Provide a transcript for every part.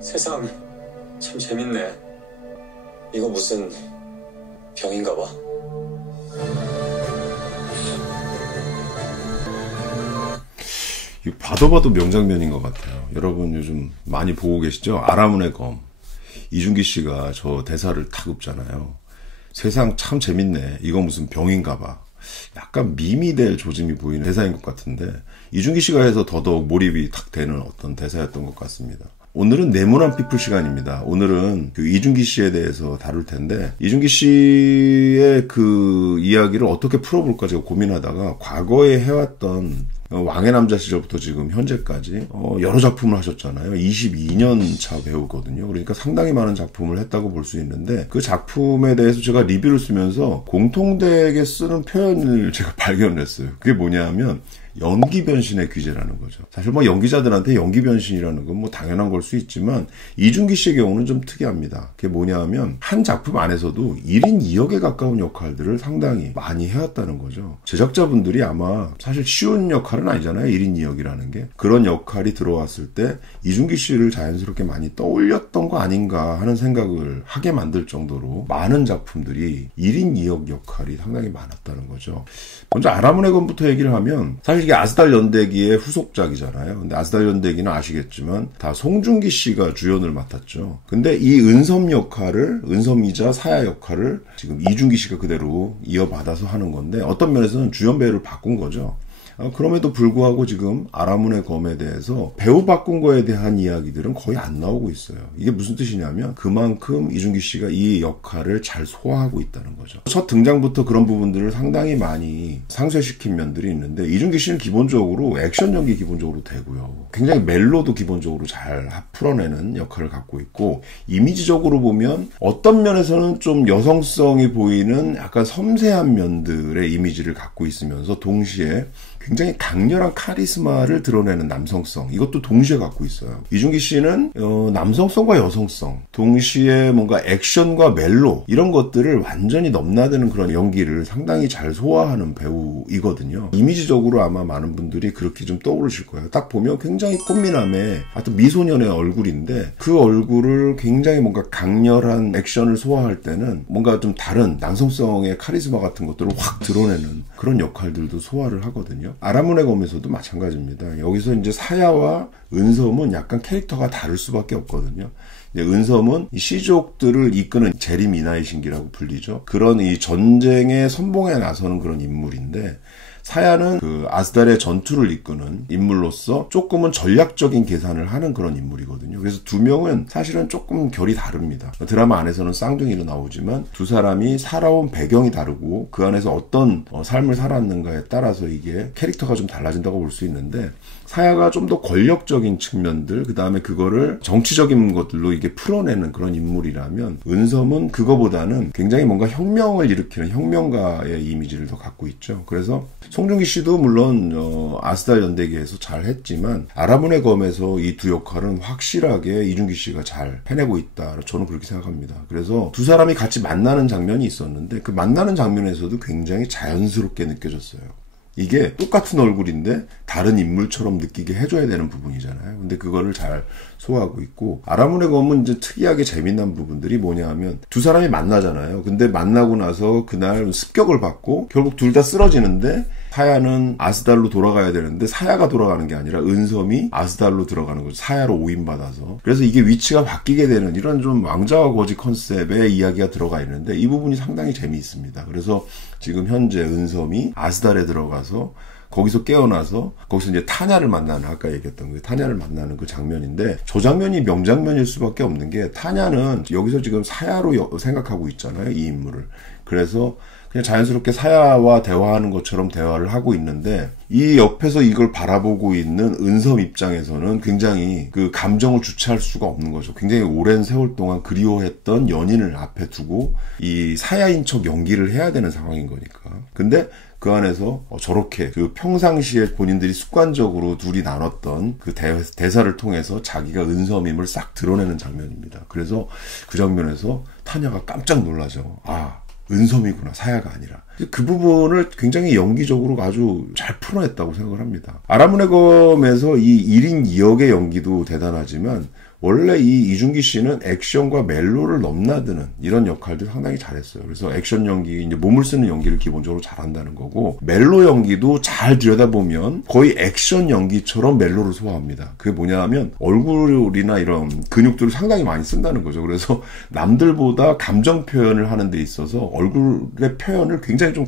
세상 참 재밌네. 이거 무슨 병인가 봐. 이거 봐도 명장면인 것 같아요. 여러분 요즘 많이 보고 계시죠? 아라문의 검. 이준기 씨가 저 대사를 탁 읊잖아요. 세상 참 재밌네. 이거 무슨 병인가 봐. 약간 밈이 될 조짐이 보이는 대사인 것 같은데 이준기 씨가 해서 더더욱 몰입이 탁 되는 어떤 대사였던 것 같습니다. 오늘은 네모난 피플 시간입니다. 오늘은 그 이준기 씨에 대해서 다룰 텐데 이준기 씨의 그 이야기를 어떻게 풀어볼까 제가 고민하다가 과거에 해왔던 왕의 남자 시절부터 지금 현재까지 여러 작품을 하셨잖아요. 22년 차 배우거든요. 그러니까 상당히 많은 작품을 했다고 볼 수 있는데 그 작품에 대해서 제가 리뷰를 쓰면서 공통되게 쓰는 표현을 제가 발견했어요. 그게 뭐냐 하면 연기 변신의 귀재라는 거죠. 사실 뭐 연기자들한테 연기 변신이라는 건 뭐 당연한 걸 수 있지만 이준기 씨의 경우는 좀 특이합니다. 그게 뭐냐 하면 한 작품 안에서도 1인 2역에 가까운 역할들을 상당히 많이 해왔다는 거죠. 제작자분들이 아마 사실 쉬운 역할은 아니잖아요. 1인 2역이라는 게. 그런 역할이 들어왔을 때 이준기 씨를 자연스럽게 많이 떠올렸던 거 아닌가 하는 생각을 하게 만들 정도로 많은 작품들이 1인 2역 역할이 상당히 많았다는 거죠. 먼저 아라문의 검부터 얘기를 하면 사실 이게 아스달 연대기의 후속작이잖아요. 근데 아스달 연대기는 아시겠지만 다 송중기 씨가 주연을 맡았죠. 근데 이 은섬 역할을, 은섬이자 사야 역할을 지금 이준기 씨가 그대로 이어받아서 하는 건데 어떤 면에서는 주연 배우를 바꾼 거죠. 그럼에도 불구하고 지금 아라문의 검에 대해서 배우 바꾼 거에 대한 이야기들은 거의 안 나오고 있어요. 이게 무슨 뜻이냐면 그만큼 이준기 씨가 이 역할을 잘 소화하고 있다는 거죠. 첫 등장부터 그런 부분들을 상당히 많이 상쇄시킨 면들이 있는데 이준기 씨는 기본적으로 액션 연기 기본적으로 되고요. 굉장히 멜로도 기본적으로 잘 풀어내는 역할을 갖고 있고 이미지적으로 보면 어떤 면에서는 좀 여성성이 보이는 약간 섬세한 면들의 이미지를 갖고 있으면서 동시에 굉장히 강렬한 카리스마를 드러내는 남성성 이것도 동시에 갖고 있어요. 이준기 씨는 남성성과 여성성 동시에 뭔가 액션과 멜로 이런 것들을 완전히 넘나드는 그런 연기를 상당히 잘 소화하는 배우이거든요. 이미지적으로 아마 많은 분들이 그렇게 좀 떠오르실 거예요. 딱 보면 굉장히 꽃미남의 하여튼 미소년의 얼굴인데 그 얼굴을 굉장히 뭔가 강렬한 액션을 소화할 때는 뭔가 좀 다른 남성성의 카리스마 같은 것들을 확 드러내는 그런 역할들도 소화를 하거든요. 아라문의 검에서도 마찬가지입니다. 여기서 이제 사야와 은섬은 약간 캐릭터가 다를 수밖에 없거든요. 은섬은 이 시족들을 이끄는 재림 이나이신기라고 불리죠. 그런 이 전쟁의 선봉에 나서는 그런 인물인데 사야는 그 아스달의 전투를 이끄는 인물로서 조금은 전략적인 계산을 하는 그런 인물이거든요. 그래서 두 명은 사실은 조금 결이 다릅니다. 드라마 안에서는 쌍둥이로 나오지만 두 사람이 살아온 배경이 다르고 그 안에서 어떤 삶을 살았는가에 따라서 이게 캐릭터가 좀 달라진다고 볼 수 있는데 사야가 좀 더 권력적인 측면들 그 다음에 그거를 정치적인 것들로 이게 풀어내는 그런 인물이라면 은섬은 그거보다는 굉장히 뭔가 혁명을 일으키는 혁명가의 이미지를 더 갖고 있죠. 그래서 송중기 씨도 물론 아스달 연대기에서 잘 했지만 아라문의 검에서 이 두 역할은 확실하게 이준기 씨가 잘 해내고 있다. 저는 그렇게 생각합니다. 그래서 두 사람이 같이 만나는 장면이 있었는데 그 만나는 장면에서도 굉장히 자연스럽게 느껴졌어요. 이게 똑같은 얼굴인데 다른 인물처럼 느끼게 해줘야 되는 부분이잖아요. 근데 그거를 잘 소화하고 있고 아라문의 검은 이제 특이하게 재미난 부분들이 뭐냐 하면 두 사람이 만나잖아요. 근데 만나고 나서 그날 습격을 받고 결국 둘 다 쓰러지는데 사야는 아스달로 돌아가야 되는데 사야가 돌아가는 게 아니라 은섬이 아스달로 들어가는 거죠. 사야로 오인받아서. 그래서 이게 위치가 바뀌게 되는 이런 좀 왕자와 거지 컨셉의 이야기가 들어가 있는데 이 부분이 상당히 재미있습니다. 그래서 지금 현재 은섬이 아스달에 들어가서 거기서 깨어나서 거기서 이제 타냐를 만나는 아까 얘기했던 그 타냐를 만나는 그 장면인데 저 장면이 명장면일 수밖에 없는 게 타냐는 여기서 지금 사야로 생각하고 있잖아요. 이 인물을. 그래서 그냥 자연스럽게 사야와 대화하는 것처럼 대화를 하고 있는데 이 옆에서 이걸 바라보고 있는 은섬 입장에서는 굉장히 그 감정을 주체할 수가 없는 거죠. 굉장히 오랜 세월 동안 그리워했던 연인을 앞에 두고 이 사야인 척 연기를 해야 되는 상황인 거니까. 근데 그 안에서 저렇게 그 평상시에 본인들이 습관적으로 둘이 나눴던 그 대사를 통해서 자기가 은섬임을 싹 드러내는 장면입니다. 그래서 그 장면에서 타냐가 깜짝 놀라죠. 아, 은섬이구나, 사야가 아니라. 그 부분을 굉장히 연기적으로 아주 잘 풀어냈다고 생각을 합니다. 아라문의 검에서 이 1인 2역의 연기도 대단하지만 원래 이 이준기 씨는 액션과 멜로를 넘나드는 이런 역할들 상당히 잘했어요. 그래서 액션 연기, 이제 몸을 쓰는 연기를 기본적으로 잘한다는 거고, 멜로 연기도 잘 들여다보면 거의 액션 연기처럼 멜로를 소화합니다. 그게 뭐냐 하면 얼굴이나 이런 근육들을 상당히 많이 쓴다는 거죠. 그래서 남들보다 감정 표현을 하는 데 있어서 얼굴의 표현을 굉장히 좀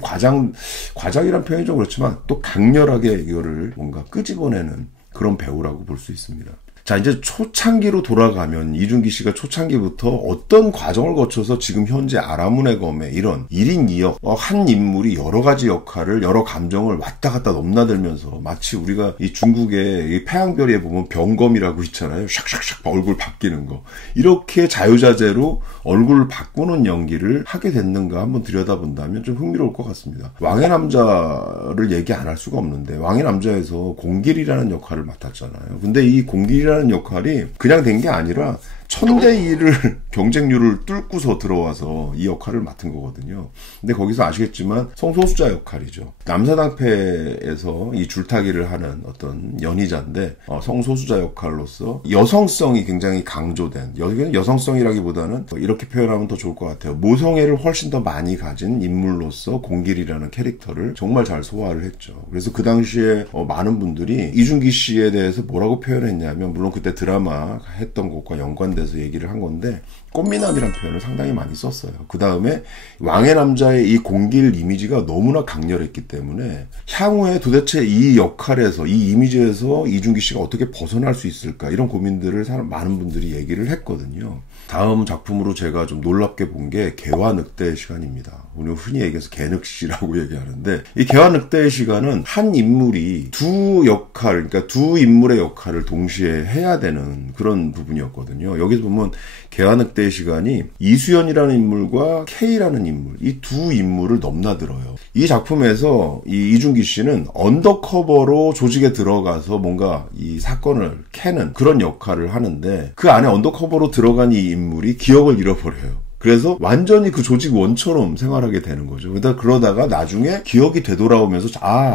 과장이란 표현이 좀 그렇지만 또 강렬하게 이거를 뭔가 끄집어내는 그런 배우라고 볼 수 있습니다. 자, 이제 초창기로 돌아가면 이준기 씨가 초창기부터 어떤 과정을 거쳐서 지금 현재 아라문의 검에 이런 1인 2역, 한 인물이 여러 가지 역할을, 여러 감정을 왔다 갔다 넘나들면서 마치 우리가 이 중국의 이 태양별이에 보면 병검이라고 있잖아요. 샥샥샥 얼굴 바뀌는 거. 이렇게 자유자재로 얼굴을 바꾸는 연기를 하게 됐는가 한번 들여다본다면 좀 흥미로울 것 같습니다. 왕의 남자를 얘기 안 할 수가 없는데, 왕의 남자에서 공길이라는 역할을 맡았잖아요. 근데 이 공길이라는 역할이 그냥 된 게 아니라 1000대1을 경쟁률을 뚫고서 들어와서 이 역할을 맡은 거거든요. 근데 거기서 아시겠지만 성소수자 역할이죠. 남사당패에서 이 줄타기를 하는 어떤 연희자인데 성소수자 역할로서 여성성이 굉장히 강조된, 여성성이라기보다는 이렇게 표현하면 더 좋을 것 같아요. 모성애를 훨씬 더 많이 가진 인물로서 공길이라는 캐릭터를 정말 잘 소화를 했죠. 그래서 그 당시에 많은 분들이 이준기 씨에 대해서 뭐라고 표현했냐면, 물론 그때 드라마 했던 것과 연관돼서 얘기를 한 건데, 꽃미남이라는 표현을 상당히 많이 썼어요. 그 다음에 왕의 남자의 이 공길 이미지가 너무나 강렬했기 때문에 향후에 도대체 이 역할에서, 이 이미지에서 이준기 씨가 어떻게 벗어날 수 있을까, 이런 고민들을 많은 분들이 얘기를 했거든요. 다음 작품으로 제가 좀 놀랍게 본 게 개화늑대의 시간입니다. 우리 흔히 얘기해서 개늑시라고 얘기하는데, 이 개화늑대의 시간은 한 인물이 두 역할, 그러니까 두 인물의 역할을 동시에 해야 되는 그런 부분이었거든요. 여기서 보면 개화늑대의 시간이 이수연이라는 인물과 K라는 인물, 이 두 인물을 넘나들어요. 이 작품에서 이 이준기 씨는 언더커버로 조직에 들어가서 뭔가 이 사건을 캐는 그런 역할을 하는데, 그 안에 언더커버로 들어간 이 인물이 기억을 잃어버려요. 그래서 완전히 그 조직 원처럼 생활하게 되는 거죠. 그러다가 나중에 기억이 되돌아오면서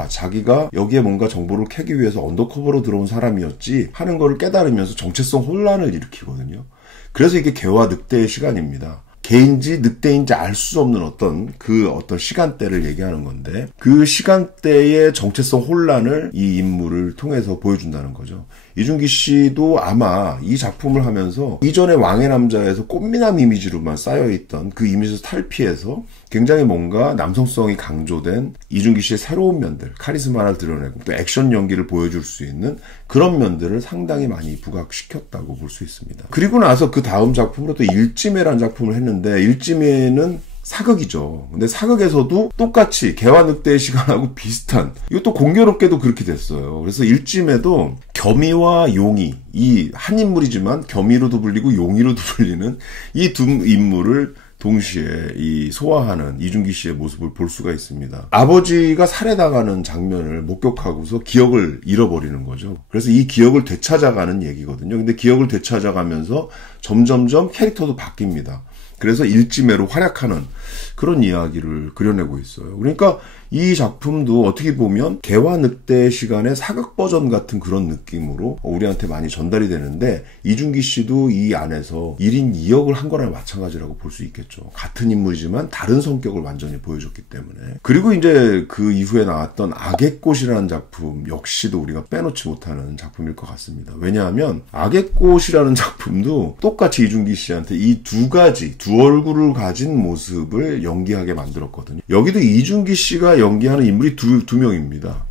자기가 여기에 뭔가 정보를 캐기 위해서 언더커버로 들어온 사람이었지 하는 거를 깨달으면서 정체성 혼란을 일으키거든요. 그래서 이게 개와 늑대의 시간입니다. 개인지 늑대인지 알 수 없는 어떤 시간대를 얘기하는 건데, 그 시간대의 정체성 혼란을 이 인물을 통해서 보여준다는 거죠. 이준기 씨도 아마 이 작품을 하면서 이전에 왕의 남자에서 꽃미남 이미지로만 쌓여있던 그 이미지에서 탈피해서 굉장히 뭔가 남성성이 강조된 이준기 씨의 새로운 면들, 카리스마를 드러내고 또 액션 연기를 보여줄 수 있는 그런 면들을 상당히 많이 부각시켰다고 볼 수 있습니다. 그리고 나서 그 다음 작품으로 또 일지매라는 작품을 했는데, 일지매는 사극이죠. 근데 사극에서도 똑같이 개와 늑대의 시간하고 비슷한, 이것도 공교롭게도 그렇게 됐어요. 그래서 일지매도 겸이와 용이, 이 한 인물이지만 겸이로도 불리고 용이로도 불리는 이 두 인물을 동시에 이 소화하는 이준기 씨의 모습을 볼 수가 있습니다. 아버지가 살해당하는 장면을 목격하고서 기억을 잃어버리는 거죠. 그래서 이 기억을 되찾아가는 얘기거든요. 근데 기억을 되찾아가면서 점점점 캐릭터도 바뀝니다. 그래서 일지매로 활약하는 그런 이야기를 그려내고 있어요. 그러니까 이 작품도 어떻게 보면 개와 늑대의 시간의 사극 버전 같은 그런 느낌으로 우리한테 많이 전달이 되는데, 이준기 씨도 이 안에서 1인 2역을 한 거나 마찬가지라고 볼 수 있겠죠. 같은 인물이지만 다른 성격을 완전히 보여줬기 때문에. 그리고 이제 그 이후에 나왔던 악의 꽃이라는 작품 역시도 우리가 빼놓지 못하는 작품일 것 같습니다. 왜냐하면 악의 꽃이라는 작품도 똑같이 이준기 씨한테 이 두 얼굴을 가진 모습을 연기하게 만들었거든요. 여기도 이준기 씨가 연기하는 인물이 두 명입니다.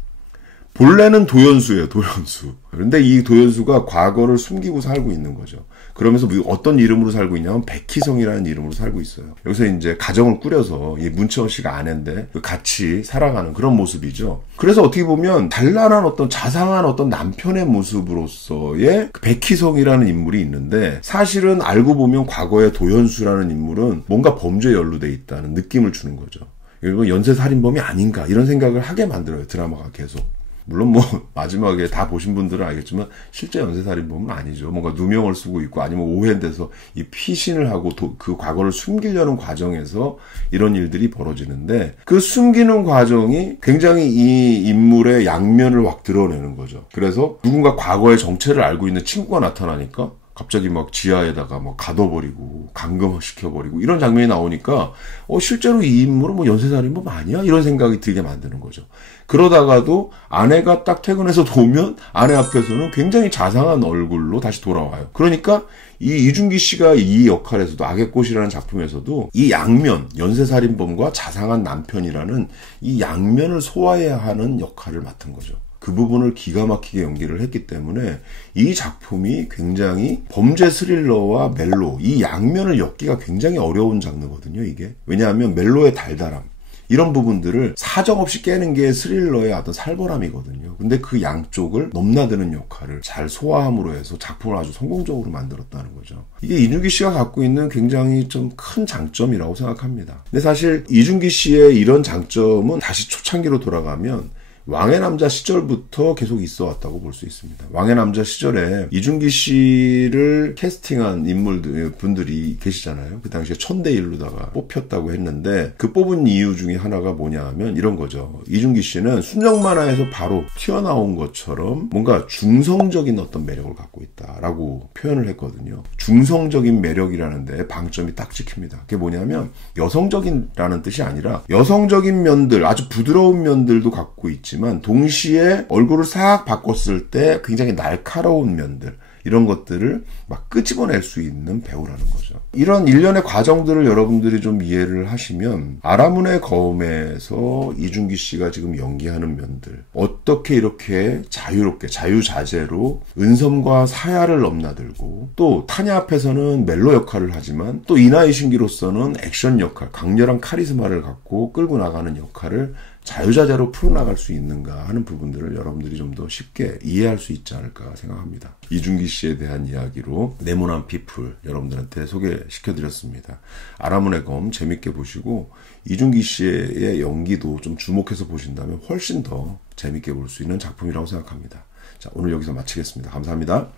본래는 도연수예요, 도연수. 그런데 이 도연수가 과거를 숨기고 살고 있는 거죠. 그러면서 어떤 이름으로 살고 있냐면 백희성이라는 이름으로 살고 있어요. 여기서 이제 가정을 꾸려서 이 문채원 씨가 아내인데 같이 살아가는 그런 모습이죠. 그래서 어떻게 보면 단란한 어떤 자상한 어떤 남편의 모습으로서의 그 백희성이라는 인물이 있는데, 사실은 알고 보면 과거의 도연수라는 인물은 뭔가 범죄에 연루돼 있다는 느낌을 주는 거죠. 그리고 연쇄살인범이 아닌가 이런 생각을 하게 만들어요, 드라마가 계속. 물론 마지막에 다 보신 분들은 알겠지만 실제 연쇄살인범은 아니죠. 뭔가 누명을 쓰고 있고 아니면 오해돼서 이 피신을 하고 그 과거를 숨기려는 과정에서 이런 일들이 벌어지는데, 그 숨기는 과정이 굉장히 이 인물의 양면을 확 드러내는 거죠. 그래서 누군가 과거의 정체를 알고 있는 친구가 나타나니까 갑자기 막 지하에다가 뭐 가둬버리고 감금시켜버리고 이런 장면이 나오니까 실제로 이 인물은 뭐 연쇄살인범 아니야? 이런 생각이 들게 만드는 거죠. 그러다가도 아내가 딱 퇴근해서 오면 아내 앞에서는 굉장히 자상한 얼굴로 다시 돌아와요. 그러니까 이 이준기 씨가 이 역할에서도 악의 꽃이라는 작품에서도 이 양면, 연쇄살인범과 자상한 남편이라는 이 양면을 소화해야 하는 역할을 맡은 거죠. 그 부분을 기가 막히게 연기를 했기 때문에 이 작품이 굉장히 범죄 스릴러와 멜로, 이 양면을 엮기가 굉장히 어려운 장르거든요, 이게. 왜냐하면 멜로의 달달함, 이런 부분들을 사정없이 깨는 게 스릴러의 어떤 살벌함이거든요. 근데 그 양쪽을 넘나드는 역할을 잘 소화함으로 해서 작품을 아주 성공적으로 만들었다는 거죠. 이게 이준기 씨가 갖고 있는 굉장히 좀 큰 장점이라고 생각합니다. 근데 사실 이준기 씨의 이런 장점은 다시 초창기로 돌아가면 왕의 남자 시절부터 계속 있어 왔다고 볼 수 있습니다. 왕의 남자 시절에 이준기 씨를 캐스팅한 분들이 계시잖아요. 그 당시에 1000대1로다가 뽑혔다고 했는데 그 뽑은 이유 중에 하나가 뭐냐 하면 이런 거죠. 이준기 씨는 순정만화에서 바로 튀어나온 것처럼 뭔가 중성적인 어떤 매력을 갖고 있다라고 표현을 했거든요. 중성적인 매력이라는 데 방점이 딱 찍힙니다. 그게 뭐냐면 여성적인라는 뜻이 아니라 여성적인 면들, 아주 부드러운 면들도 갖고 있지 동시에 얼굴을 싹 바꿨을 때 굉장히 날카로운 면들, 이런 것들을 막 끄집어낼 수 있는 배우라는 거죠. 이런 일련의 과정들을 여러분들이 좀 이해를 하시면 아라문의 검에서 이준기 씨가 지금 연기하는 면들, 어떻게 이렇게 자유롭게 자유자재로 은섬과 사야를 넘나들고 또 타냐 앞에서는 멜로 역할을 하지만 또 이나이 신기로서는 액션 역할, 강렬한 카리스마를 갖고 끌고 나가는 역할을 자유자재로 풀어나갈 수 있는가 하는 부분들을 여러분들이 좀 더 쉽게 이해할 수 있지 않을까 생각합니다. 이준기 씨에 대한 이야기로 네모난 피플 여러분들한테 소개시켜드렸습니다. 아라문의 검 재밌게 보시고 이준기 씨의 연기도 좀 주목해서 보신다면 훨씬 더 재밌게 볼 수 있는 작품이라고 생각합니다. 자, 오늘 여기서 마치겠습니다. 감사합니다.